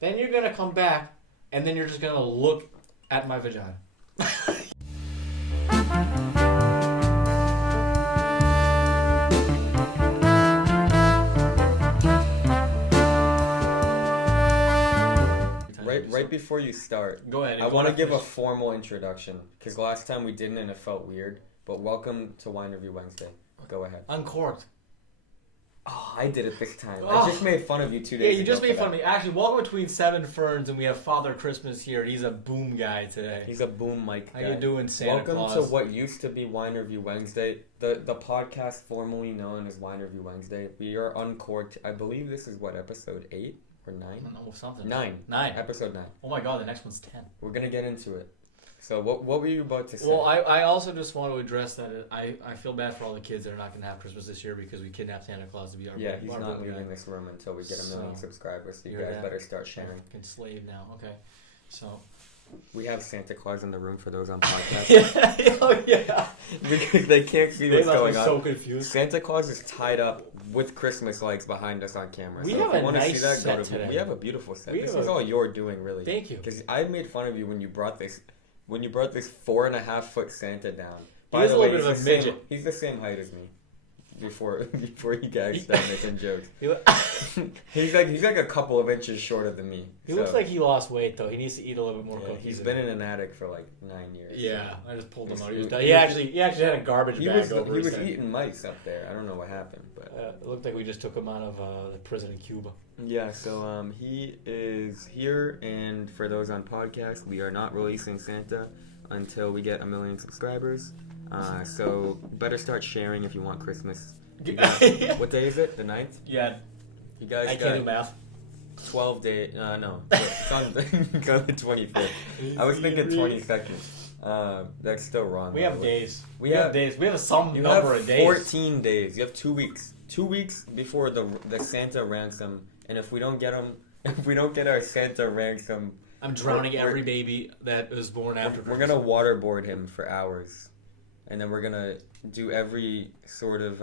Then you're going to come back, and then you're just going to look at my vagina. Right before you start, go ahead. I want to give a formal introduction because last time we didn't and it felt weird. But welcome to Wine Review Wednesday. Go ahead. Uncorked. Oh, I did it this time. I just made fun of you 2 days ago. Yeah, you just made fun of me. Actually, welcome between Seven Ferns, and we have Father Christmas here. He's a boom guy today. He's a boom mic guy. How you doing, Santa Claus? Welcome to what used to be Wine Review Wednesday, the podcast formerly known as Wine Review Wednesday. We are Uncorked. I believe this is what, episode 8 or 9? I don't know, something. 9. Episode 9. Oh my god, the next one's 10. We're gonna get into it. So what were you about to say? Well, I also just want to address that I feel bad for all the kids that are not going to have Christmas this year because we kidnapped Santa Claus to be our he's not leaving this room until we get 1 million subscribers. So you guys better start sharing. Fucking slave now. Okay, so we have Santa Claus in the room for those on podcast. Oh yeah, because they can't see what's going on. So confused. Santa Claus is tied up with Christmas lights behind us on camera. We so have if you a want nice to see that, set go to today. We have a beautiful set. This is all you're doing, really. Thank you. Because I made fun of you when you brought this. When you brought this 4.5-foot Santa down. By the way, he's the same height as me. Before you guys start making jokes, he's like a couple of inches shorter than me. He looks like he lost weight though. He needs to eat a little bit more. He's been in an attic for like 9 years. Yeah, I just pulled him out. He actually had a garbage bag over his head. He was eating mice up there. I don't know what happened, but it looked like we just took him out of the prison in Cuba. Yeah, so he is here, and for those on podcast, we are not releasing Santa until we get 1 million subscribers. So better start sharing if you want Christmas. What day is it? The 9th? Yeah. You guys I can't do math. 12 days. No. It's on the 25th. I was thinking 22nd. That's still wrong. We have days. We have days. We have some number of days. 14 days. You have 2 weeks. 2 weeks before the Santa ransom. And if we don't get our Santa ransom, I'm drowning every baby that was born after We're going to waterboard him for hours. And then we're going to do every sort of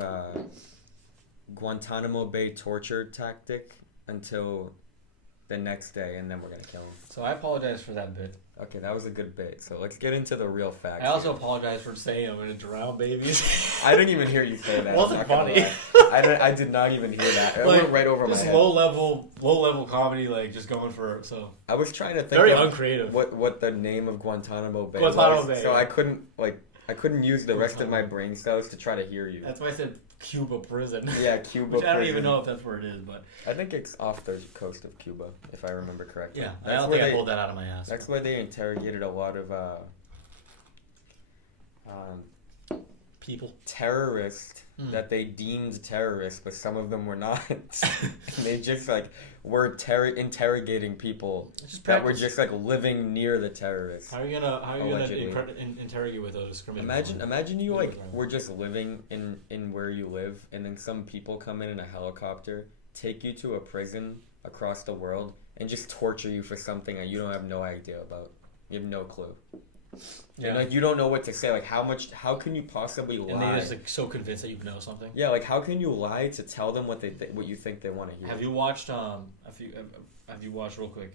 Guantanamo Bay torture tactic until the next day, and then we're going to kill him. So I apologize for that bit. Okay, that was a good bit. So let's get into the real facts. I also apologize for saying I'm going to drown babies. I didn't even hear you say that. It wasn't funny. I did not even hear that. It went right over my head. Low level comedy, like just going for so. I was trying to think very of uncreative. What the name of Guantanamo Bay was. Bay. So I couldn't use the rest of my brain cells to try to hear you. That's why I said Cuba prison. Yeah, Cuba Which prison. I don't even know if that's where it is, but I think it's off the coast of Cuba, if I remember correctly. Yeah, I don't think I pulled that out of my ass. That's where they interrogated a lot of people. Terrorists that they deemed terrorists, but some of them were not. And they just were interrogating people that were just living near the terrorists. How are you gonna interrogate with those discrimination? Imagine you were just living in where you live, and then some people come in a helicopter, take you to a prison across the world, and just torture you for something that you don't have no idea about. You have no clue. Yeah. And you don't know what to say. How can you possibly lie? And they're just so convinced that you know something. Yeah, how can you lie to tell them what you think they want to hear? Have you watched have you watched real quick?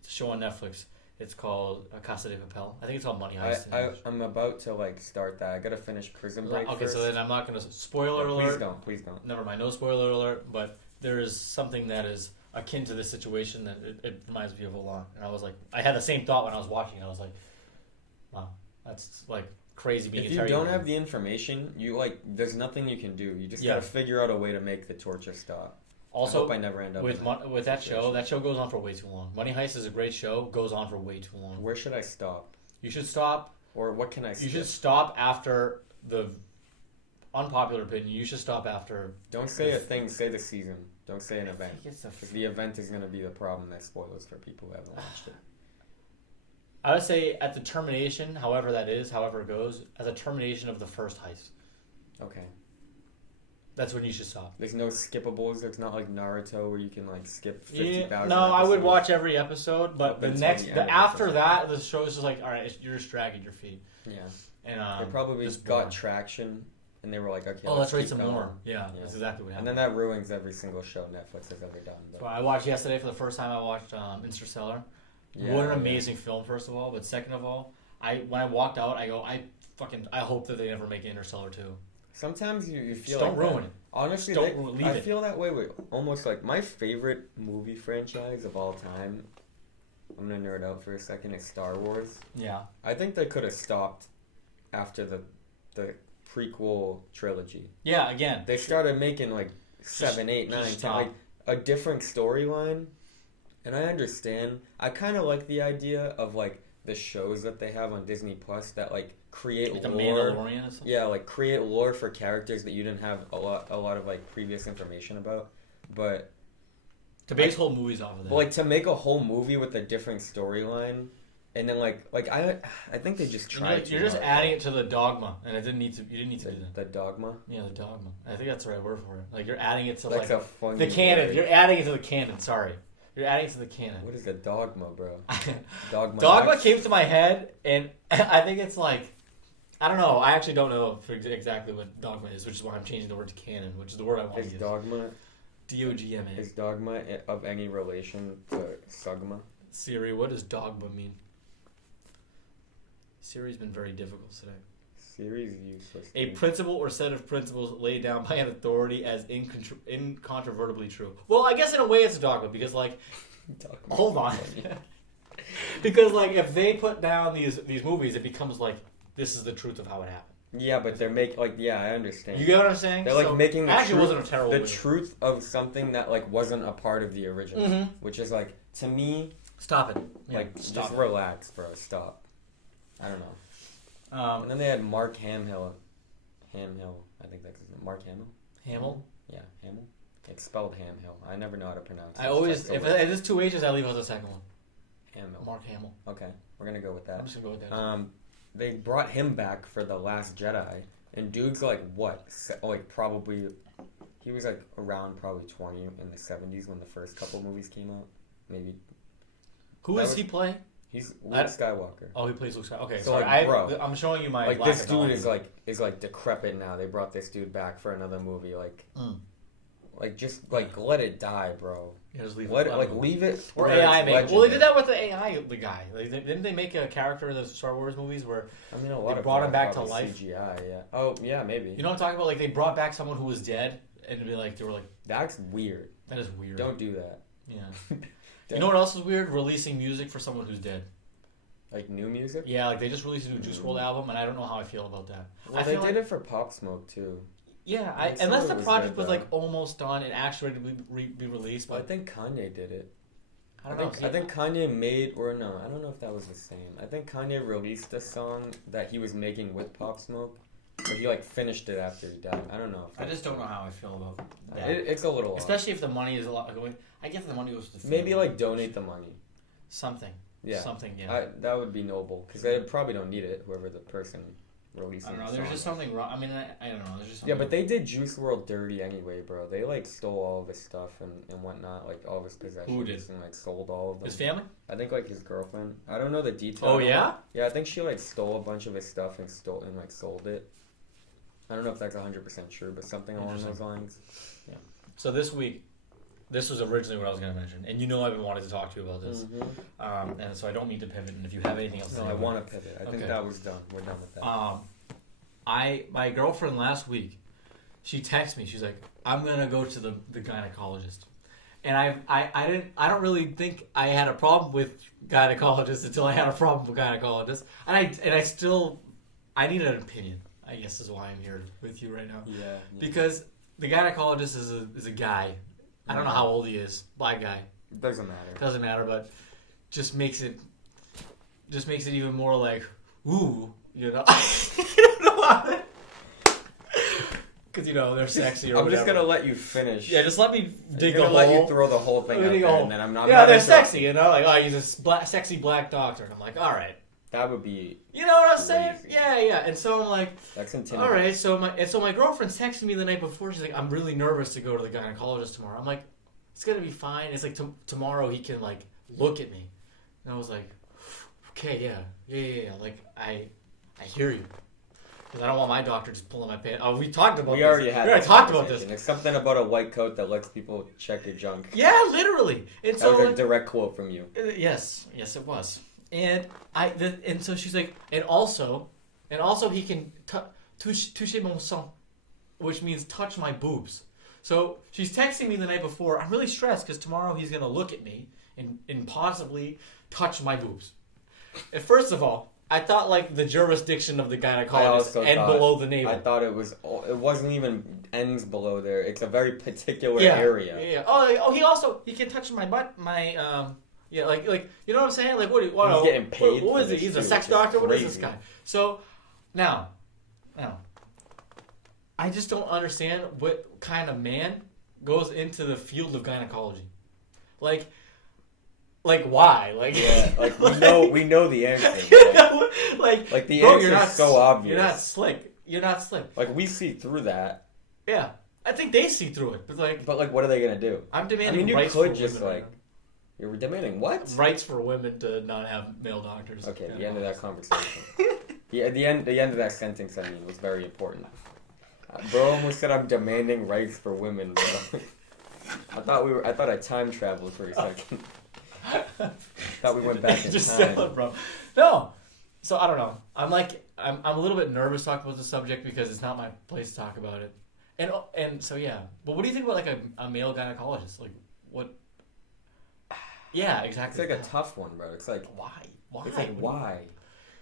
It's a show on Netflix. It's called Casa de Papel. I think it's called Money Heist. I'm about to start that. I gotta finish Prison Break. Okay, first. So then I'm not gonna spoiler alert. Please don't. Never mind, no spoiler alert. But there is something that is akin to this situation that it reminds me of a lot. And I was I had the same thought when I was watching it. I was like, wow, that's crazy being interrogated. If you don't have the information, there's nothing you can do. You just gotta figure out a way to make the torture stop. Also, I hope I never end up with that show. That show goes on for way too long. Money Heist is a great show. Goes on for way too long. Where should I stop? You should stop. Or what can I skip? You should stop after the unpopular opinion. You should stop after. Don't say a thing. Say the season. Don't say an event. Because the event is going to be the problem that spoils for people who haven't watched it. I would say at the termination, however it goes, as a termination of the first heist. Okay. That's when you should stop. There's no skippables. It's not like Naruto where you can skip 50,000. No, I would watch every episode, but after that, the show is just all right, you're just dragging your feet. Yeah. And it probably got traction and they were like, okay, Oh, let's let's rate keep some going. more. Yeah, Yeah. that's exactly what And happened. then that ruins every single show Netflix has ever done. But So I watched yesterday for the first time. I watched Interstellar. What an amazing film, first of all. But second of all, when I walked out, I go, I hope that they never make Interstellar 2. Sometimes you feel Just like don't ruin it. Honestly, Just don't leave I it. feel that way with almost like my favorite movie franchise of all time. I'm gonna nerd out for a second. It's Star Wars. Yeah. I think they could have stopped after the prequel trilogy. Yeah, again. They started making like 7, 8, 9, 10, stop. like a different storyline. And I understand. I kind of like the idea of like the shows that they have on Disney Plus that like create Like the lore. Mandalorian or something. Yeah, like create lore for characters that you didn't have a lot of like previous information about. But To base whole movies off of that. but like to make a whole movie with a different storyline, and then like I think they just tried. You're just adding it to the dogma, and it didn't need to. You didn't need to do that. The dogma. Yeah, the dogma. I think that's the right word for it. Like you're adding it to That's like a funny the canon. word. You're adding it to the canon. Sorry, you're adding it to the canon. What is a dogma, bro? Dogma. Dogma came to my head, and I think it's like, I don't know. I actually don't know exactly what dogma is, which is why I'm changing the word to canon, which is the word I want to Is use. dogma D-O-G-M-A. is dogma of any relation to sugma? Siri, what does dogma mean? Siri's been very difficult today. Siri's useless. A principle or set of principles laid down by an authority as incontrovertibly true. Well, I guess in a way it's a dogma because, like, Dogma. hold on. Because, like, if they put down these movies, it becomes like, this is the truth of how it happened. Yeah, but they're I understand. You get what I'm saying? They're like making the actually truth, wasn't a terrible the movie. truth of something that like wasn't a part of the original, Mhm. which is like to me Stop it. Yeah, like stop just it. relax, bro. Stop. I don't know. And then they had Mark Hamill. I think that's his name. Mark Hamill. Hamill? Yeah, Hamill. It's spelled Hamhill. I never know how to pronounce it. I always, That's if the way- it's two H's, I leave out the second one. Hamill. Mark Hamill. Okay, we're gonna go with that. I'm just going to go with that. They brought him back for The Last Jedi, and dude's like what? Like probably, he was like around probably 20 in the 70s when the first couple movies came out. Maybe. Who that does was- he play? He's Luke Skywalker. Oh, he plays Luke Skywalker. Okay, So, sorry. like, bro, I'm showing you my Like black this and dude white. is like decrepit now. They brought this dude back for another movie. Like, Mm. like just like let it die, bro. Yeah, just leave Let it. it like leave it. Or where AI it's make. Well, they did legendary. that with the AI, the guy. Like, didn't they make a character in the Star Wars movies where I mean, a lot they of brought them him back to probably life? CGI, yeah. Oh, yeah, maybe. you know what I'm talking about? Like they brought back someone who was dead, and it'd be like they were like, That's weird. that is weird. Don't do that. Yeah. You know what else is weird? Releasing music for someone who's dead. Like new music? Yeah, like they just released a new Juice WRLD album, and I don't know how I feel about that. Well, I they feel did like, it for Pop Smoke too. yeah, Like, some unless of the it was project good, was though. like almost done and actually ready to be released, Well, I but think Kanye did it. I don't know. I think Kanye made, or no, I don't know if that was the same. I think Kanye released a song that he was making with Pop Smoke, but he like finished it after he died. I don't know. If I that's just don't know true. how I feel about that. It's a little off. Especially if the money is a lot going. I guess the money goes to the Maybe family. like donate the money. something. Yeah. Something. Yeah. That would be noble because they probably don't need it. Whoever the person releasing. I don't know. the There's song just is. something wrong. I mean, I don't know. There's just something Yeah, but they did Juice WRLD dirty anyway, bro. They like stole all of his stuff and whatnot, like all of his possessions. Who did? And like sold all of them. His family? I think like his girlfriend. I don't know the details. Oh yeah. Yeah, I think she like stole a bunch of his stuff and sold it. I don't know if that's 100% true, but something along those lines. So this week, this was originally what I was going to mention, and you know I've been wanting to talk to you about this, and so I don't mean to pivot. And if you have anything else, to No, say I about want to pivot. I think Okay. that was done. We're done with that. my girlfriend last week, she texted me. She's like, "I'm gonna go to the gynecologist," and I don't really think I had a problem with gynecologists until I had a problem with gynecologists, and I need an opinion. I guess is why I'm here with you right now, Yeah. because the gynecologist is a guy. I don't know how old he is, black guy. Doesn't matter. Doesn't matter, but just makes it even more like, ooh, you know. I don't know how. Because they're sexy. Or I'm just whatever. gonna let you finish. Yeah, just let me dig I'm the gonna let you hole. throw the whole thing Let me out dig a there, hole. and then I'm not. Yeah, they're interrupt- sexy. Like, oh, he's a sexy black doctor, and I'm like, all right. That would be. You know what I'm saying? Crazy. Yeah. And so I'm like, That's intimidating. all right. So my girlfriend texted me the night before. She's like, I'm really nervous to go to the gynecologist tomorrow. I'm like, it's gonna be fine. It's like tomorrow he can like look at me, and I was like, okay, yeah. Like I hear you. Because I don't want my doctor just pulling my pants. Oh, we talked about We this. already had. We already this talked about this. conversation. There's something about a white coat that lets people check your junk. Yeah, literally. And That so was a direct quote from you. yes, it was. And and so she's like, and also he can toucher mon sang, which means touch my boobs. So she's texting me the night before. I'm really stressed because tomorrow he's gonna look at me and possibly touch my boobs. And first of all, I thought like the jurisdiction of the gynecologist and below the navel. I thought it wasn't even ends below there. It's a very particular Yeah. area. Yeah. He can touch my butt, yeah, like you know what I'm saying? Like what? He's getting paid. What is for he? He's a this sex too, which doctor. is What is this crazy. guy? So now, I just don't understand what kind of man goes into the field of gynecology. Like why? Like Yeah, like we know the answer. Like the bro, answer is so obvious. You're not slick. Like we see through that. Yeah, I think they see through it, but But what are they gonna do? I'm demanding. You rights could for just women right you're demanding what? now. Rights for women to not have male doctors. Okay, the end of that conversation. The end of that sentence, I mean, was very important. Bro almost said I'm demanding rights for women, bro. I thought I time traveled for a second. Thought we went back in Just time. sell it, bro. No. So I don't know. I'm a little bit nervous talking about the subject because it's not my place to talk about it. And so yeah. But what do you think about like a male gynecologist? Like what? Yeah, exactly. It's like a tough one, bro. It's like why? It's like why?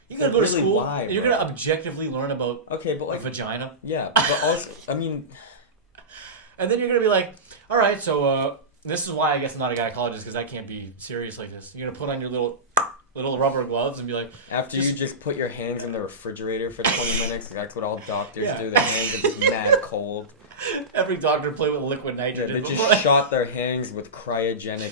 You're gonna It's go like, to really school. why, And you're bro? gonna objectively learn about Okay, but a like vagina, yeah, but also I mean, and then you're gonna be like, all right, so this is why I guess I'm not a gynecologist because I can't be serious like this. You're gonna put on your little rubber gloves and be like, after you just put your hands in the refrigerator for 20 minutes, that's what all doctors Yeah. do. Their hands are just mad cold. every doctor play with liquid Yeah, nitrogen. they before- just shot their hands with cryogenic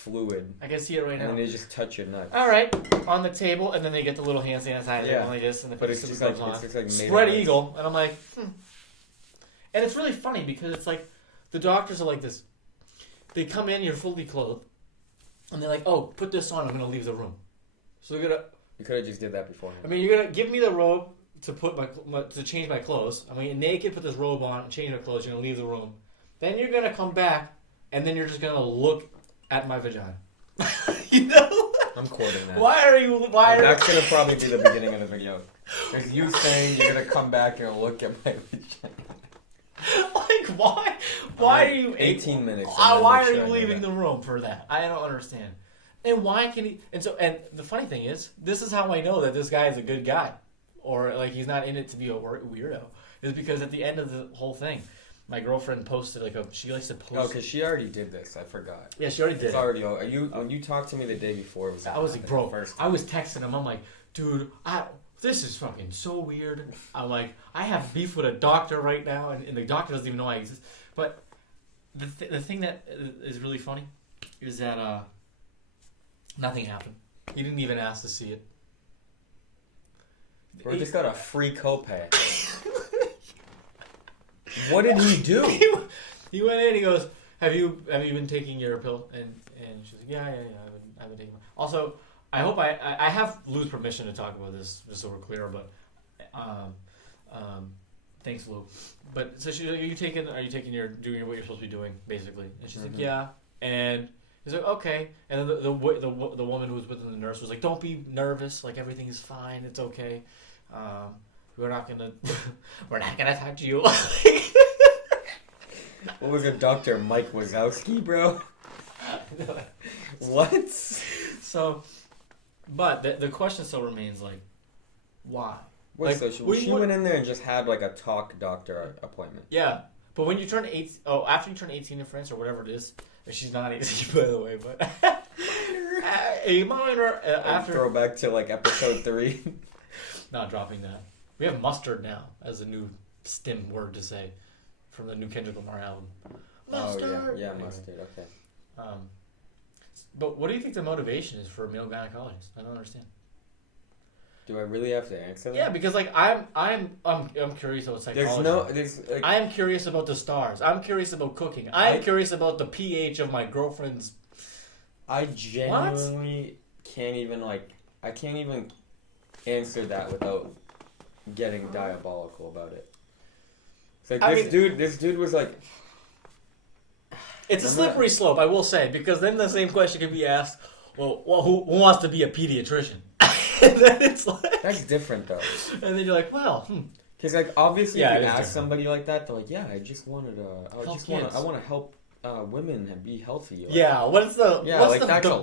fluid, I can see it right and now. then they just touch your nuts. All right, on the table, and then they get the little hand sanitizer Yeah. like this, and they But put it's the just gloves like on. it's just like made Spread of ice. eagle, and I'm like, and it's really funny because it's like the doctors are like this. They come in, you're fully clothed, and they're like, "Oh, put this on. I'm gonna leave the room." So they're gonna. You could have just did that beforehand. I mean, you're gonna give me the robe to put to change my clothes. I mean, naked, put this robe on, change my clothes. You're gonna leave the room. Then you're gonna come back, and then you're just gonna look at my vagina. You know? I'm quoting that. Why are you? Why are That's gonna probably be the beginning of the video. There's you saying you're gonna come back and look at my vagina. like why? Why are you 18 minutes? Why are you leaving the room for that? I don't understand. And why can he? And the funny thing is, this is how I know that this guy is a good guy, or like he's not in it to be a weirdo. Is because at the end of the whole thing, my girlfriend posted she likes to post. Oh, because she already did this. I forgot. Yeah, she already did. It's already. Are you when you talked to me the day before? It was I was like, bro. First I was texting him. I'm like, dude, this is fucking so weird. I'm like, I have beef with a doctor right now, and the doctor doesn't even know I exist. But the thing that is really funny is that nothing happened. He didn't even ask to see it. Bro, just got a free copay. What did he do? He went in. He goes, "Have you been taking your pill?" And she's like, "Yeah. I've been taking." Also, I hope I have Lou's permission to talk about this, just so we're clear. But thanks, Lou. But so she's like, "Are you taking doing what you're supposed to be doing, basically?" And she's like, "Yeah." And he's like, "Okay." And then the woman who was with him, the nurse, was like, "Don't be nervous. Like everything is fine. It's okay. We're not gonna touch you." What was it, Dr. Mike Wazowski, bro? What? So, but the question still remains, like, why? Wait, Like, so she went in there and just had like a talk doctor appointment. Yeah, but when you turn 18, after you turn 18 in France or whatever it is, she's not 18 by the way, but a minor after. Throw back to like episode 3. Not dropping that. We have mustard now as a new stim word to say from the new Kendrick Lamar album. Mustard. Oh yeah, Anyway. mustard. Okay. But what do you think the motivation is for a male gynecologist? I don't understand. Do I really have to answer that? Yeah, because like I'm curious about psychology. There's like. I am curious about the stars. I'm curious about cooking. I am curious about the pH of my girlfriend's. I genuinely can't even answer that without getting diabolical about it. It's like this dude was like. It's a slippery slope, I will say, because then the same question could be asked. Well, who wants to be a pediatrician? And then it's like that's different though. And then you're like, well, because like obviously, yeah, if you ask somebody like that, they're like, yeah, I want to help women and be healthy. Like, yeah, what's the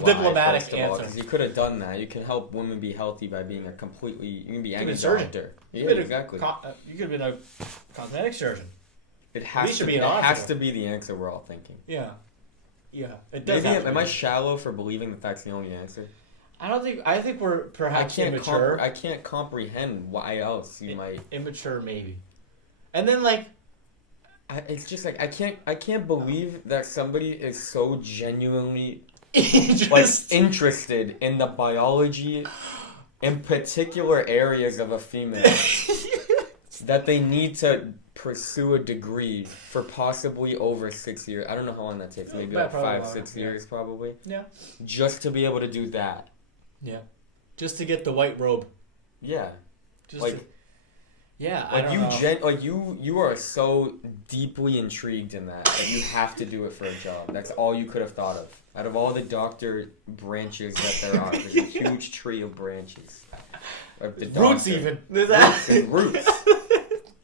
diplomatic answer? Because you could have done that. You can help women be healthy by being you can be any surgeon. doctor. Yeah, exactly. You could have been a cosmetic surgeon. It has to be the answer we're all thinking. Yeah. It does. Maybe am I shallow for believing that that's the only answer? I think we're perhaps immature. I can't comprehend why else you might immature maybe. And then like it's just like I can't believe that somebody is so genuinely interested in the biology in particular areas of a female that they need to pursue a degree for possibly over 6 years. I don't know how long that takes. Maybe about 5-6 years probably. Yeah. Just to be able to do that. Yeah. Just to get the white robe. Yeah. You are so deeply intrigued in that you have to do it for a job. That's all you could have thought of. Out of all the doctor branches that there are, there's a huge tree of branches. Of the roots even. Roots.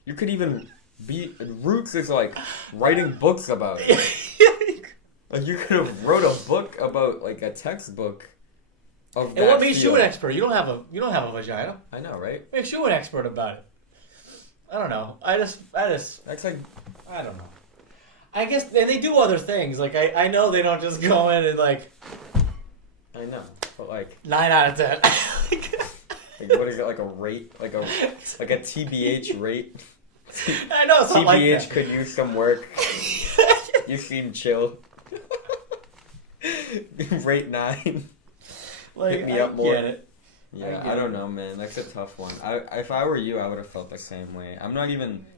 You could even be roots is like writing books about it. Like you could have wrote a book about like a textbook. Of and what makes you an expert? You don't have a vagina. I know, right? What makes you an expert about it? I don't know. That's like I don't know. I guess and they do other things. Like I know they don't just go in and like. I know, but like 9 out of 10. Like what is it like a rate like a TBH rate? I know it's TBH like that. Could use some work. You seem chill. Rate 9. Like, hit me up more. Get it. Yeah, I don't know, man. That's a tough one. If I were you, I would have felt the same way.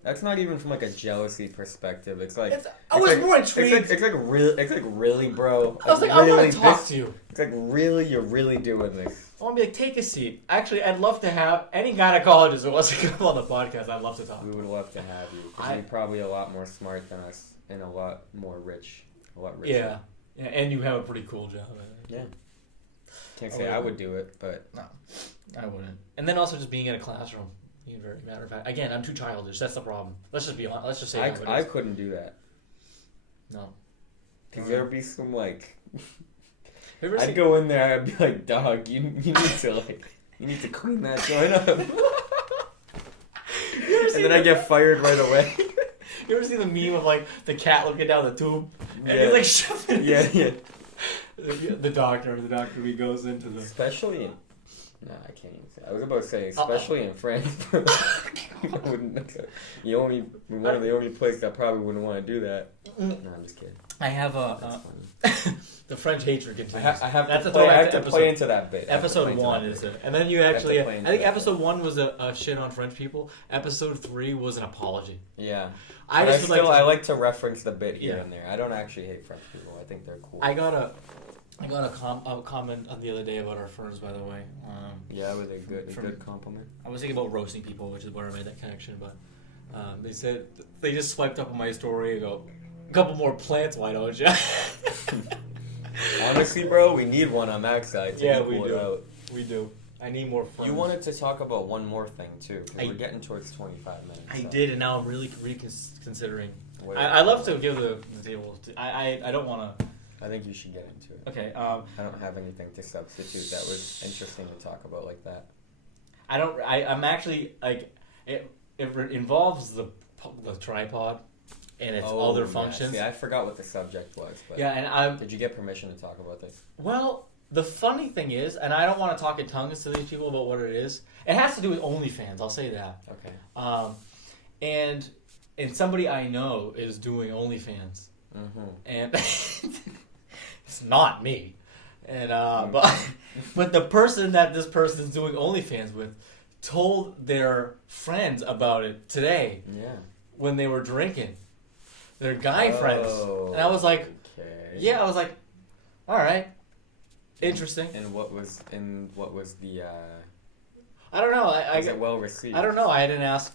That's not even from like a jealousy perspective. It's like I was more intrigued. It's like really, bro. I was like, I want to talk to you. It's like really, you're really doing this. I want to be like, take a seat. Actually, I'd love to have any gynecologist that wants to come on the podcast. I'd love to talk. We would love to have you. Because you're probably a lot more smart than us and a lot more rich. A lot richer. Yeah, and you have a pretty cool job. Yeah. Can't say I would do it, but no, I wouldn't. And then also just being in a classroom, being very matter of fact. Again, I'm too childish. That's the problem. Let's just be honest. Let's just say I couldn't do that. No, because there'd be some like. I'd go in there. I'd be like, "Dog, you need to clean that joint up." And then I get fired right away. You ever see the meme of like the cat looking down the tube and he's like shoving? Yeah. The doctor, he goes into the... Especially in... No, I can't even say. I was about to say, especially in France. One of the only places that probably wouldn't want to do that. No, I'm just kidding. I have the French hatred continues. I have to play into that bit. Episode 1 is it. And then you actually... I think episode 1 was a shit on French people. Episode 3 was an apology. Yeah. I like to reference the bit here and there. I don't actually hate French people. I think they're cool. I got a comment on the other day about our ferns, by the way. Yeah, it was a good compliment. I was thinking about roasting people, which is where I made that connection, but they said they just swiped up on my story and go, a couple more plants, why don't you? Honestly, bro, we need one on that side. Yeah, we do. We do. I need more ferns. You wanted to talk about one more thing, too, because we're getting towards 25 minutes. I did, and now I'm really reconsidering. I love to give the table. I don't want to... I think you should get into it. Okay. I don't have anything to substitute that was interesting to talk about like that. I'm actually like it involves the tripod and its other functions. Yeah, I forgot what the subject was. But yeah, and did you get permission to talk about this? Well, the funny thing is, and I don't want to talk in tongues to these people about what it is. It has to do with OnlyFans. I'll say that. Okay. And somebody I know is doing OnlyFans. Mm-hmm. And it's not me, and but the person that this person is doing OnlyFans with told their friends about it today. Yeah. When they were drinking, their guy friends, and I was like, okay. Yeah, I was like, all right, interesting. And what was the I don't know. Is it well received? I don't know. I didn't ask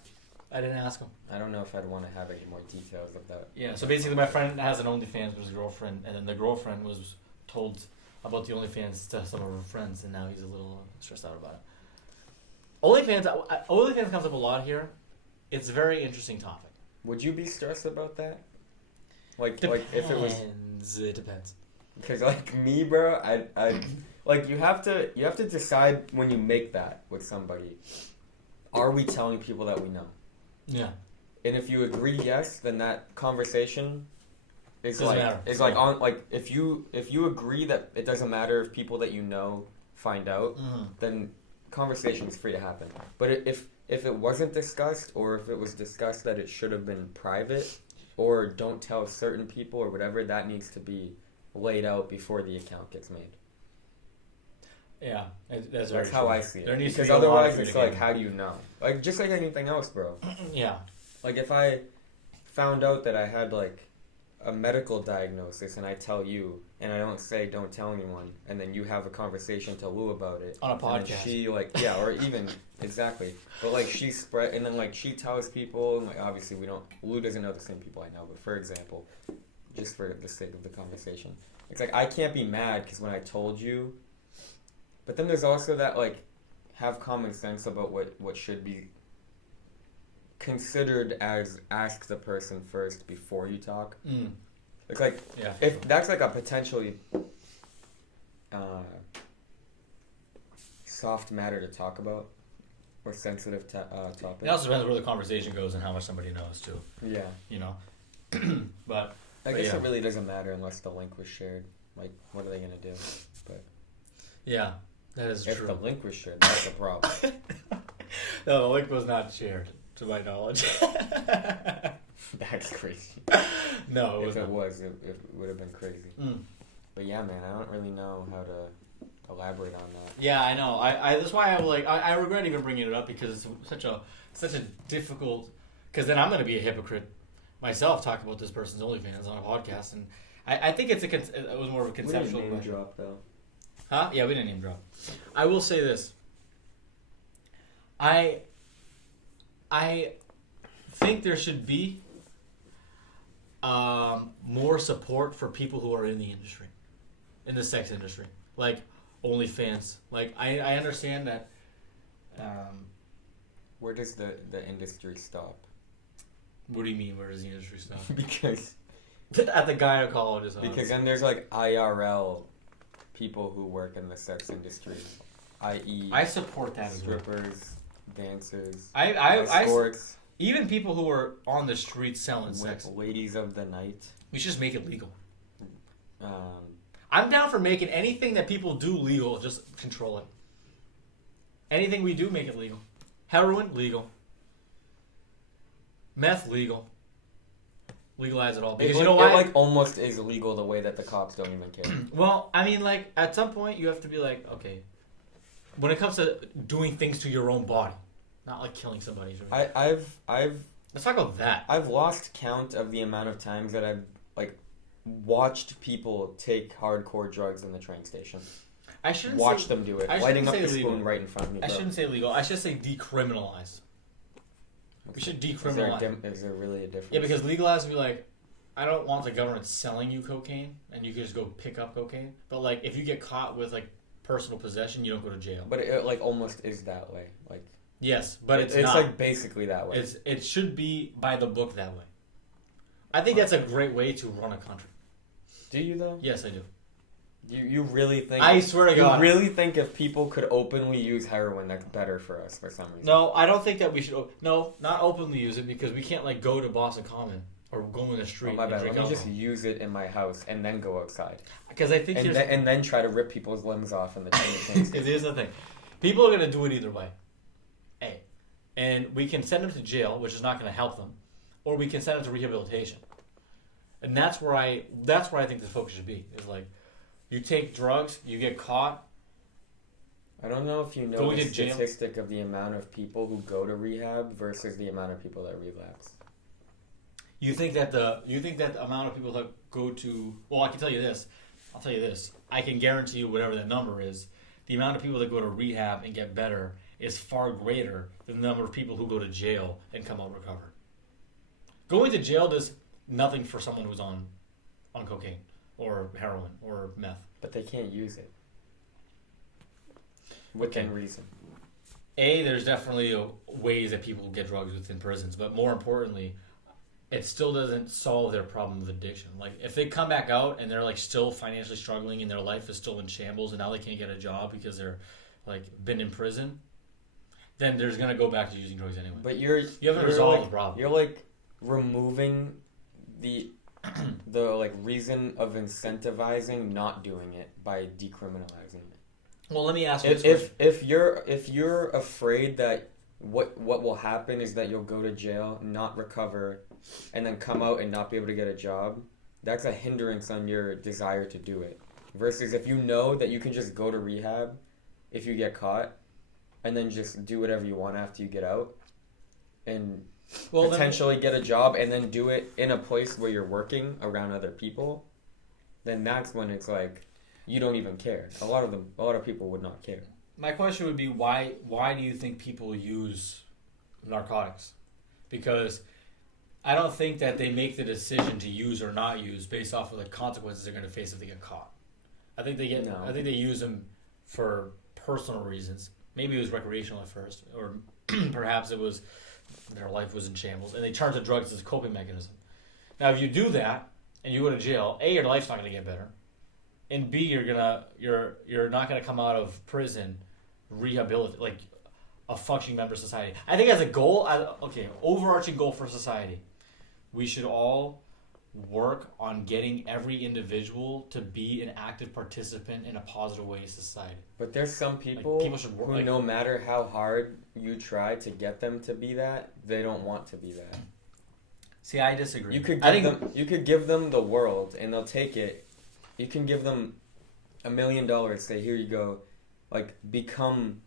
him. I don't know if I'd want to have any more details of that. Yeah. So basically, my friend has an OnlyFans with his girlfriend, and then the girlfriend was told about the OnlyFans to some of her friends, and now he's a little stressed out about it. OnlyFans comes up a lot here. It's a very interesting topic. Would you be stressed about that? Like if it was. It depends. Because like me, bro, I like you have to decide when you make that with somebody. Are we telling people that we know? Yeah. And if you agree yes, then that conversation is Doesn't like matter. is like on like if you agree that it doesn't matter if people that you know find out, then conversation is free to happen. But if it wasn't discussed, or if it was discussed that it should have been private, or don't tell certain people or whatever, that needs to be laid out before the account gets made. Yeah, that's how I see There it. needs Because to be a lot of otherwise, it's communication. like, how do you know? Like just like anything else, bro. Yeah. Like if I found out that I had like a medical diagnosis and I tell you, and I don't tell anyone, and then you have a conversation to Lou about it On a and then podcast. she like or even exactly, but like she spread, and then like she tells people, and like obviously Lou doesn't know the same people I know, but for example, just for the sake of the conversation, it's like I can't be mad because when I told you, but then there's also that like have common sense about what should be considered as ask the person first before you talk. It's like if that's like a potentially soft matter to talk about or sensitive topic. It also depends where the conversation goes and how much somebody knows too. Yeah. You know. But I guess yeah. it really doesn't matter unless the link was shared. Like, what are they gonna do? But yeah, that is if true. the link was shared, that's a problem. No, the link was not shared, to my knowledge. That's crazy. No, it If was it not. was, it would have been crazy. But yeah, man, I don't really know how to elaborate on that. Yeah, I know. I that's why I'm like I regret even bringing it up because it's such a difficult. Because then I'm gonna be a hypocrite myself talking about this person's OnlyFans on a podcast, and I think it was more of a conceptual name question. drop though. Huh? Yeah, we didn't name drop. I will say this. I think there should be more support for people who are in the industry, in the sex industry, like OnlyFans. Like I understand that. Where does the industry stop? What do you mean? Where does the industry stop? Because At the gynecologist office. because then there's like IRL people who work in the sex industry, i.e. I support that as well. strippers, dancers, I escorts, even people who are on the street selling sex. ladies of the night. We should just make it legal. Um, I'm down for making anything that people do legal. Just control it. Anything we do, make it legal. Heroin, legal. Meth, legal. Legalize it all. Because you know it why? like almost is legal the way that the cops don't even care. Well, I mean, like, at some point, you have to be like, okay, when it comes to doing things to your own body, not like killing somebody. I've Let's talk about that. I've lost count of the amount of times that I've like watched people take hardcore drugs in the train station. I shouldn't Watch say, them do it, I lighting shouldn't up say the legal. spoon right in front of me. I Bro. shouldn't say legal. I should say decriminalize. We should decriminalize. Is there really a difference? Yeah, because legalize would be like, I don't want the government selling you cocaine and you can just go pick up cocaine. But like, if you get caught with like personal possession, you don't go to jail. But it like almost is that way. Like Yes, but it's it's not. like basically that way. It should be by the book that way. I think that's a great way to run a country. Do you though? Yes, I do. You really think? I swear to God. You really think if people could openly use heroin, that's better for us for some reason? No, I don't think that we should. No, not openly use it because we can't like go to Boston Common or go in the street Oh, my and bad. drink Let me just alcohol. use it in my house and then go outside. Because I think And then try to rip people's limbs off in the train. Because here's the thing. People are going to do it either way. A. And we can send them to jail, which is not going to help them, or we can send them to rehabilitation. And that's where I think the focus should be. Is like, you take drugs, you get caught. I don't know if you know Going the to jail. statistic of the amount of people who go to rehab versus the amount of people that relapse. You think that the amount of people that go to, well, I can tell you this. I'll tell you this. I can guarantee you whatever that number is, the amount of people that go to rehab and get better is far greater than the number of people who go to jail and come out recovered. Going to jail does nothing for someone who's on cocaine or heroin or meth. But they can't use it. Within reason. There's definitely ways that people get drugs within prisons, but more importantly, it still doesn't solve their problem with addiction. Like, if they come back out and they're like still financially struggling and their life is still in shambles and now they can't get a job because they're like been in prison, then there's gonna go back to using drugs anyway. But you haven't resolved the problem. You're like removing the like reason of incentivizing not doing it by decriminalizing it. Well, let me ask you this question. If you're afraid that what will happen is that you'll go to jail, not recover, and then come out and not be able to get a job, that's a hindrance on your desire to do it. Versus if you know that you can just go to rehab if you get caught, and then just do whatever you want after you get out, and potentially get a job, and then do it in a place where you're working around other people, then that's when it's like you don't even care. A lot of people would not care. My question would be why do you think people use narcotics? Because I don't think that they make the decision to use or not use based off of the consequences they're going to face if they get caught. I think they use them for personal reasons. Maybe it was recreational at first, or perhaps it was their life was in shambles, and they turn to drugs as a coping mechanism. Now, if you do that and you go to jail, A, your life's not going to get better, and B, you're not going to come out of prison rehabilitated, like a functioning member of society. I think as a goal, overarching goal for society, we should all work on getting every individual to be an active participant in a positive way in society. But there's some people, who no matter how hard you try to get them to be that, they don't want to be that. See, I disagree. You could give them the world and they'll take it. You can give them $1 million, say, here you go, like, become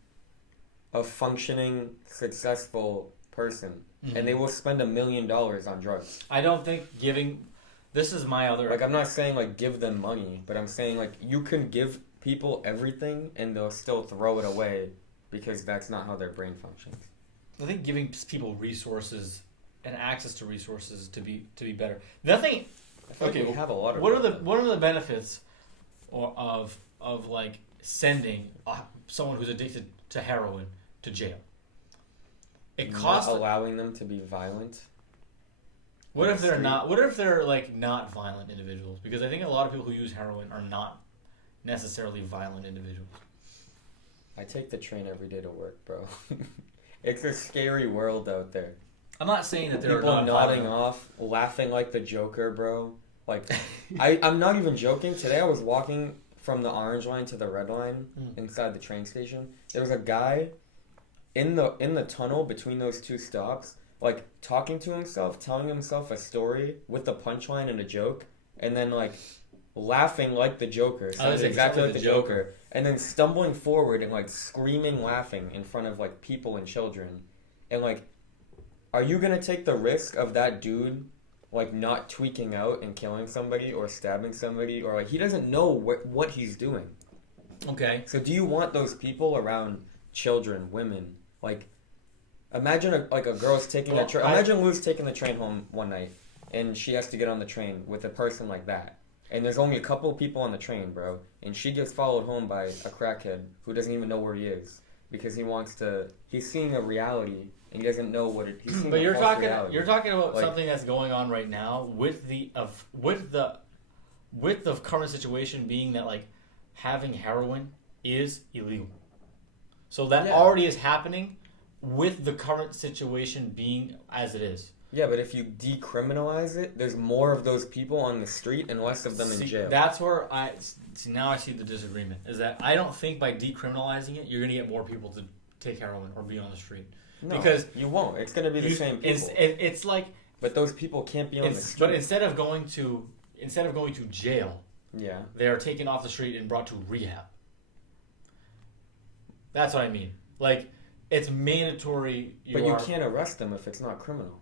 a functioning, successful person, and they will spend $1 million on drugs. I don't think this is my other... Like, I'm not saying, like, give them money, but I'm saying, like, you can give people everything and they'll still throw it away because that's not how their brain functions. I think giving people resources and access to resources to be better. Nothing... I feel like we have a lot of... What are the benefits of like sending someone who's addicted to heroin to jail? It costs... Not allowing them to be violent. What if they're not? What if they're like not violent individuals? Because I think a lot of people who use heroin are not necessarily violent individuals. I take the train every day to work, bro. It's a scary world out there. I'm not saying that there are people nodding off, laughing like the Joker, bro. Like, I'm not even joking. Today I was walking from the orange line to the red line inside the train station. There was a guy in the tunnel between those two stops, like talking to himself, telling himself a story with a punchline and a joke, and then like laughing like the Joker, sounds exactly like the Joker, and then stumbling forward and like screaming, laughing in front of like people and children, and like, are you gonna take the risk of that dude like not tweaking out and killing somebody or stabbing somebody, or like he doesn't know what he's doing? Okay. So do you want those people around children, women? Like, imagine a girl's taking a train. Imagine Lou's taking the train home one night, and she has to get on the train with a person like that. And there's only a couple of people on the train, bro. And she gets followed home by a crackhead who doesn't even know where he is because he's seeing a reality and he doesn't know what it. He's seeing but you're talking about like, something that's going on right now with the current situation being that like having heroin is illegal. So that already is happening with the current situation being as it is. Yeah, but if you decriminalize it, there's more of those people on the street and less of them in jail. That's where now I see the disagreement. Is that I don't think by decriminalizing it, you're going to get more people to take heroin or be on the street. No, because you won't. It's going to be the same people. It's like... But those people can't be on the street. But instead of going to jail, they are taken off the street and brought to rehab. That's what I mean. Like, it's mandatory. You can't arrest them if it's not criminal.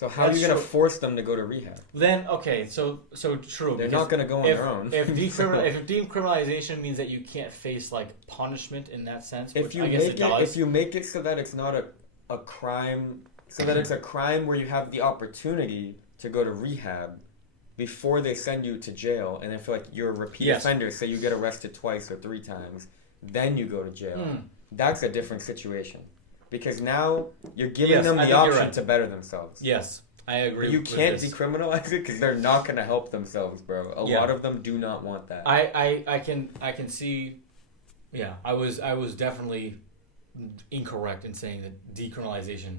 So how are you going to force them to go to rehab? Then okay, so true. They're not going to go on their own. If decriminalization means that you can't face like punishment in that sense, if you make it so that it's not a crime, so that it's a crime where you have the opportunity to go to rehab before they send you to jail, and if like you're a repeat offender, say you get arrested twice or 3 times, then you go to jail. That's a different situation. Because now you're giving them the option to better themselves. Yes, I agree. But you can't decriminalize it because they're not going to help themselves, bro. A lot of them do not want that. I can see. Yeah, I was definitely incorrect in saying that decriminalization.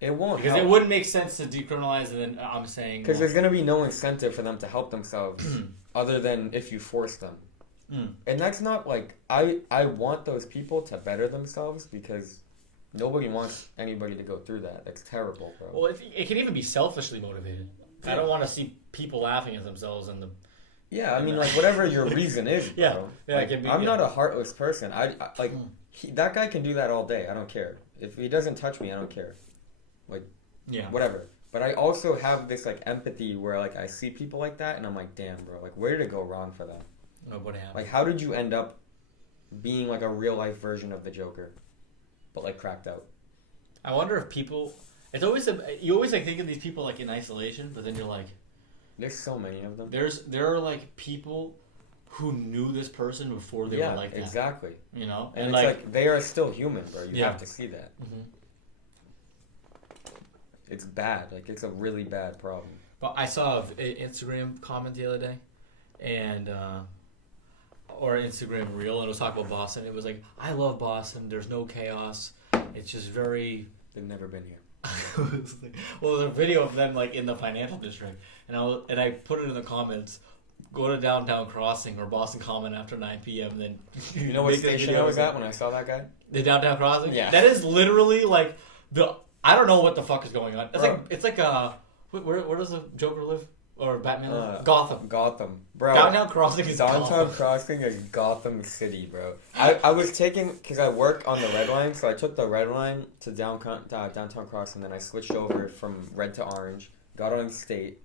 It won't because help. It wouldn't make sense to decriminalize, and then I'm saying because there's going to be no incentive for them to help themselves, other than if you force them. And that's not like I want those people to better themselves because. Nobody wants anybody to go through that. That's terrible, bro. Well, it can even be selfishly motivated. I don't want to see people laughing at themselves and the. Yeah, I mean, like whatever your reason is, bro. Like, I'm not a heartless person. I like that guy can do that all day. I don't care if he doesn't touch me. I don't care. Like, whatever. But I also have this like empathy where like I see people like that and I'm like, damn, bro. Like, where did it go wrong for them? What happened? Like, how did you end up being like a real life version of the Joker? But like cracked out. I wonder if people. It's always you always like think of these people like in isolation, but then you're like, there's so many of them. There are like people who knew this person before they were like that. Exactly. You know, and it's like they are still human, bro. You have to see that. It's bad. Like it's a really bad problem. But I saw an Instagram comment the other day, and. Or an Instagram reel, and it was talking about Boston. It was like, I love Boston. There's no chaos. It's just very. They've never been here. Well, there's a video of them like in the financial district, and I put it in the comments. Go to Downtown Crossing or Boston Common after 9 p.m. Then you know what station I was at when I saw that guy? The Downtown Crossing. Yeah, that is literally like the. I don't know what the fuck is going on. It's like where does the Joker live? Or Batman? Gotham. Bro. Downtown Crossing is Gotham City, bro. I was taking, because I work on the Red Line, so I took the Red Line to Downtown Crossing, then I switched over from Red to Orange, got on State,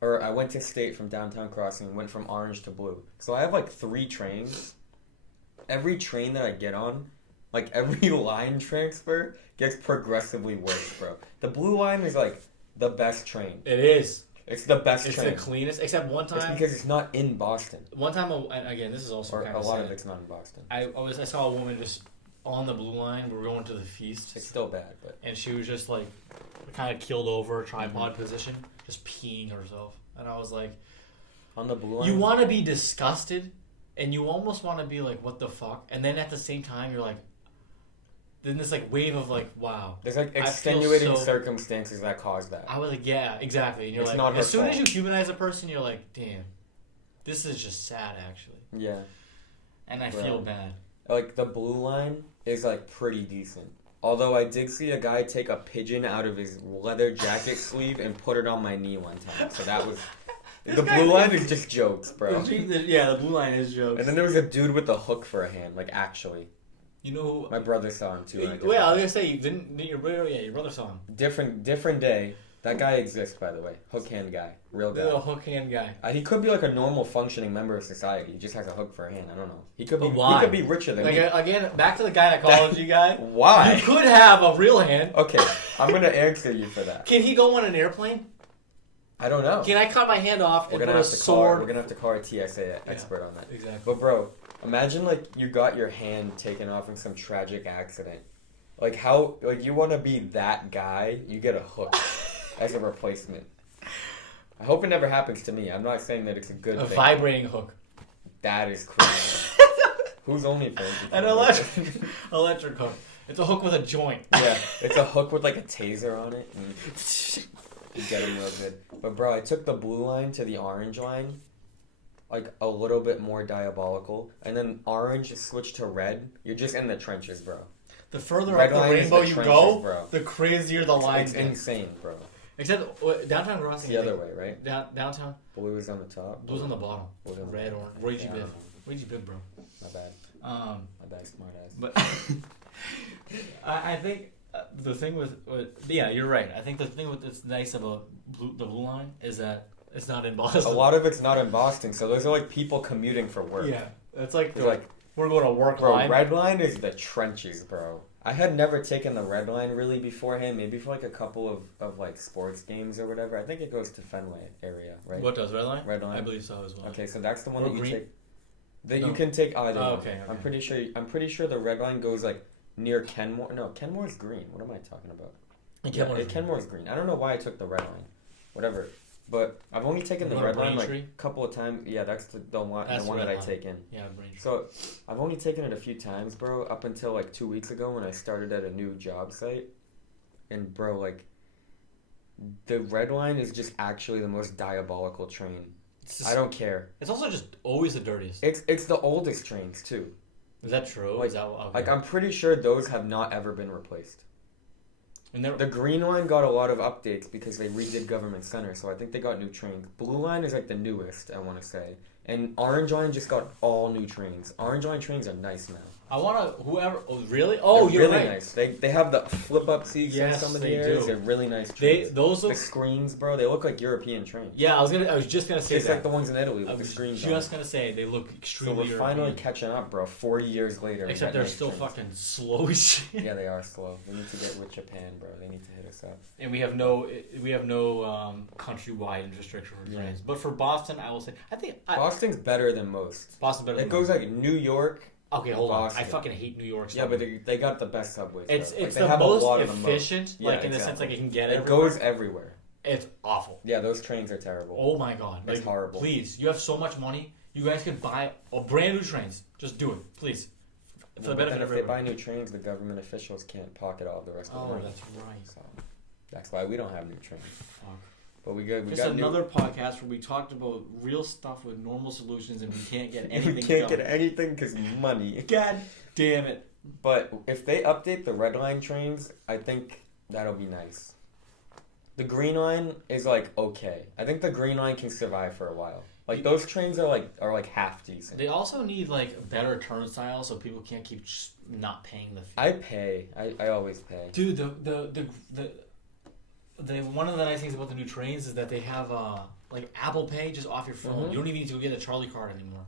or I went to State from Downtown Crossing, went from Orange to Blue. So I have like 3 trains. Every train that I get on, like every line transfer, gets progressively worse, bro. The Blue Line is like the best train. It is. It's the best train. It's the cleanest, except one time. It's because it's not in Boston. One time, and again, this is also or kind a of lot sad. of it's not in Boston. I saw a woman just on the Blue Line. We were going to the feast. It's still bad, but and she was just like kind of keeled over, tripod position, just peeing herself. And I was like, on the Blue Line, you want to be disgusted, and you almost want to be like, what the fuck? And then at the same time, you're like. Then this like wave of like wow. There's like extenuating circumstances that cause that. I was like, yeah, exactly. And you're it's like, not as soon fault. as you humanize a person, you're like, damn, this is just sad, actually. Yeah. And I feel bad. Like the Blue Line is like pretty decent. Although I did see a guy take a pigeon out of his leather jacket sleeve and put it on my knee one time. So that was. The Blue Line is just jokes, bro. Yeah, the Blue Line is jokes. And then there was a dude with a hook for a hand, like actually. You know who? My brother saw him too. Wait, I was gonna say didn't your brother? Yeah, your brother saw him. Different day. That guy exists, by the way. Hook hand guy, real guy. The hook hand guy. He could be like a normal functioning member of society. He just has a hook for a hand. I don't know. He could be. Why? He could be richer than me. Again, back to the gynecology guy. Why? You could have a real hand. Okay, I'm gonna answer you for that. Can he go on an airplane? I don't know. Can I cut my hand off and put a sword? We're gonna have to call our TSA expert on that. Exactly. But bro, imagine like you got your hand taken off in some tragic accident. Like how like you want to be that guy? You get a hook as a replacement. I hope it never happens to me. I'm not saying that it's a good thing. A vibrating hook. That is crazy. Who's OnlyFans? An electric hook. It's a hook with a joint. Yeah, it's a hook with like a taser on it. And you get him real good. But bro, I took the Blue Line to the Orange Line. Like a little bit more diabolical. And then Orange switched to Red. You're just in the trenches, bro. The further Red up the rainbow you go, bro. the crazier the lines get. It's insane, bro. Except Downtown Crossing. It's the other way, right? Downtown. Blue is on the top. Blue's on the bottom. Red or Where'd you been? Where'd you been, bro? My bad. My bad, smart ass. But I think The thing with yeah, you're right. I think the thing that's nice about the blue line is that it's not in Boston. A lot of it's not in Boston, so those are like people commuting for work. Yeah, it's like It's like, we're going to work bro, line. red line is the trenches, bro. I had never taken the red line really beforehand, maybe for like a couple of like sports games or whatever. I think it goes to Fenway area, right? What does red line? Red line. I believe so as well. Okay, so that's the one Or that you green? take. That No. you can take either. Oh, one. okay. I'm pretty sure the red line goes like near Kenmore. No, Kenmore's green. What am I talking about? Kenmore's green. I don't know why I took the red line. Whatever. But I've only taken the What, red line like Braintree? a couple of times. Yeah, that's the one That's that red I line. take in. Yeah, Braintree. So I've only taken it a few times, bro, up until like 2 weeks ago when I started at a new job site. And bro, like the red line is just actually the most diabolical train. I don't care. It's also just always the dirtiest. It's the oldest trains too. Is that true? Like- Is that okay. Like I'm pretty sure those have not ever been replaced. And they're, The green line got a lot of updates because they redid Government Center, so I think they got new trains. Blue line is like the newest, I want to say. And orange line just got all new trains. Orange line trains are nice now. I want to whoever. Oh, really? Oh, They're you're really right. nice. They have the flip up seats in Yes, some of the they areas. do. They're really nice They trains. those The look. screens, bro, they look like European trains. Yeah, I was just gonna say Just that. like the ones in Italy I with the was screens. just on. gonna say they look So extremely. we're finally European. catching up, bro. 40 years later. we Except got they're nice still trains. fucking slow as shit. Yeah, they are slow. We need to get with Japan, bro. They need to hit us up. And we have no countrywide restriction for Yeah. trains. But for Boston, I will say I think Boston's better than most. Boston better. It than goes most. like New York. Okay, hold on. Boston. I fucking hate New York. Yeah, but they got the best subways. it's though. Like, it's they the have a most lot of the most. efficient, Yeah, like in the sense exactly. like it can get It everywhere. goes everywhere. It's awful. Yeah, those trains are terrible. Oh my god, It's like, horrible. Please, you have so much money. You guys could buy brand new trains. Just do it, please, for the But benefit then of if they everyone. buy new trains, the government officials can't pocket all the rest of the Oh, money. that's right. So that's why we don't have new trains. Fuck. But we got Just another podcast where we talked about real stuff with normal solutions, and we can't get anything. we can't done. get anything because money. God damn it! But if they update the red line trains, I think that'll be nice. The green line is like okay. I think the green line can survive for a while. Like those trains are like half decent. They also need like better turnstiles so people can't keep just not paying the fee. I pay. I always pay. Dude, the one of the nice things about the new trains is that they have like Apple Pay just off your phone. Mhm. You don't even need to go get a Charlie card anymore.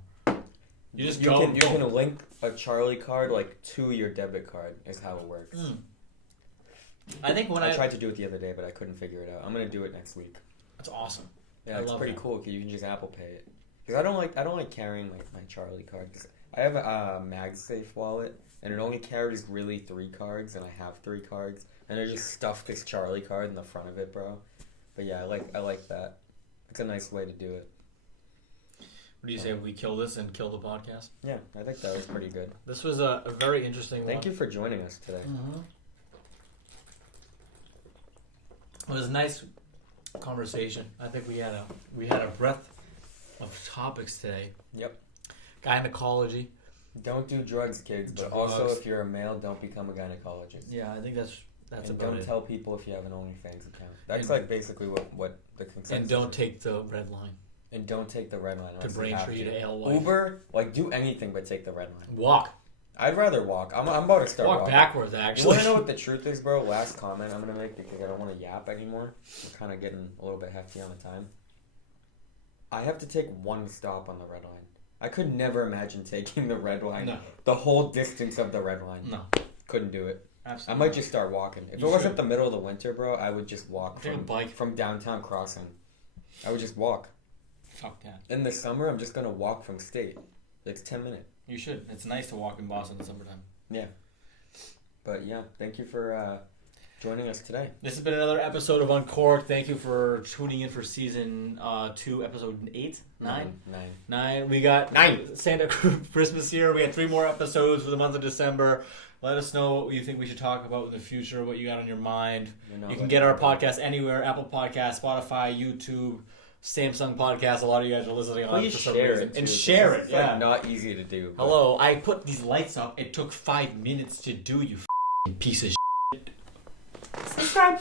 You just You go. can you can link a Charlie card like to your debit card is how it works. Mm. I think when I tried to do it the other day, but I couldn't figure it out. I'm gonna do it next week. that's awesome. Yeah, I it's love pretty that. cool because you can just Apple Pay it. Because I don't like carrying like my Charlie card. 'Cause I have a MagSafe wallet, and it only carries really 3 cards, and I have 3 cards, and I just stuff this Charlie card in the front of it, bro. But yeah, I like that. It's a nice way to do it. What do you say we kill this and kill the podcast? Yeah, I think that was pretty good. This was a very interesting Thank one. you for joining us today. Mm-hmm. It was a nice conversation. I think we had a breadth of topics today. Yep. Gynecology. Don't do drugs, kids. But also, Drugs. if you're a male, don't become a gynecologist. Yeah, I think that's And about don't it. tell people if you have an OnlyFans account. That's And- like basically what the consensus And don't is. take the red line And don't take the red line. to unless you have Braintree to. to Alewife. Uber, like do anything but take the red line. Walk. I'd rather walk. I'm about to start Walk walking. backwards, You actually. want to know what the truth is, bro? Last comment I'm gonna make because I don't want to yap anymore. I'm kind of getting a little bit hefty on the time. I have to take one stop on the red line. I could never imagine taking the red line. No. The whole distance of the red line. No. Couldn't do it. I Absolutely. might just start walking. If You it wasn't should. the middle of the winter, bro, I would just walk Take a bike. from downtown Crossing. I would just walk. Fuck that. In the summer, I'm just gonna walk from State. It's 10 minutes. You should. It's nice to walk in Boston in the summertime. Yeah. But yeah, thank you for joining us today. This has been another episode of Uncorked. Thank you for tuning in for season 2, episode 8, 9. 9. We got 9. Santa Christmas here. We got 3 more episodes for the month of December. Let us know what you think we should talk about in the future, what you got on your mind. You can get our podcast anywhere: Apple Podcast, Spotify, YouTube, Samsung Podcast. A lot of you guys are listening on Please for some share reason. it. And too, share 'cause it, it's, yeah. like, not easy to do. But Hello, I put these lights up. It took 5 minutes to do, you piece of shit. Subscribe.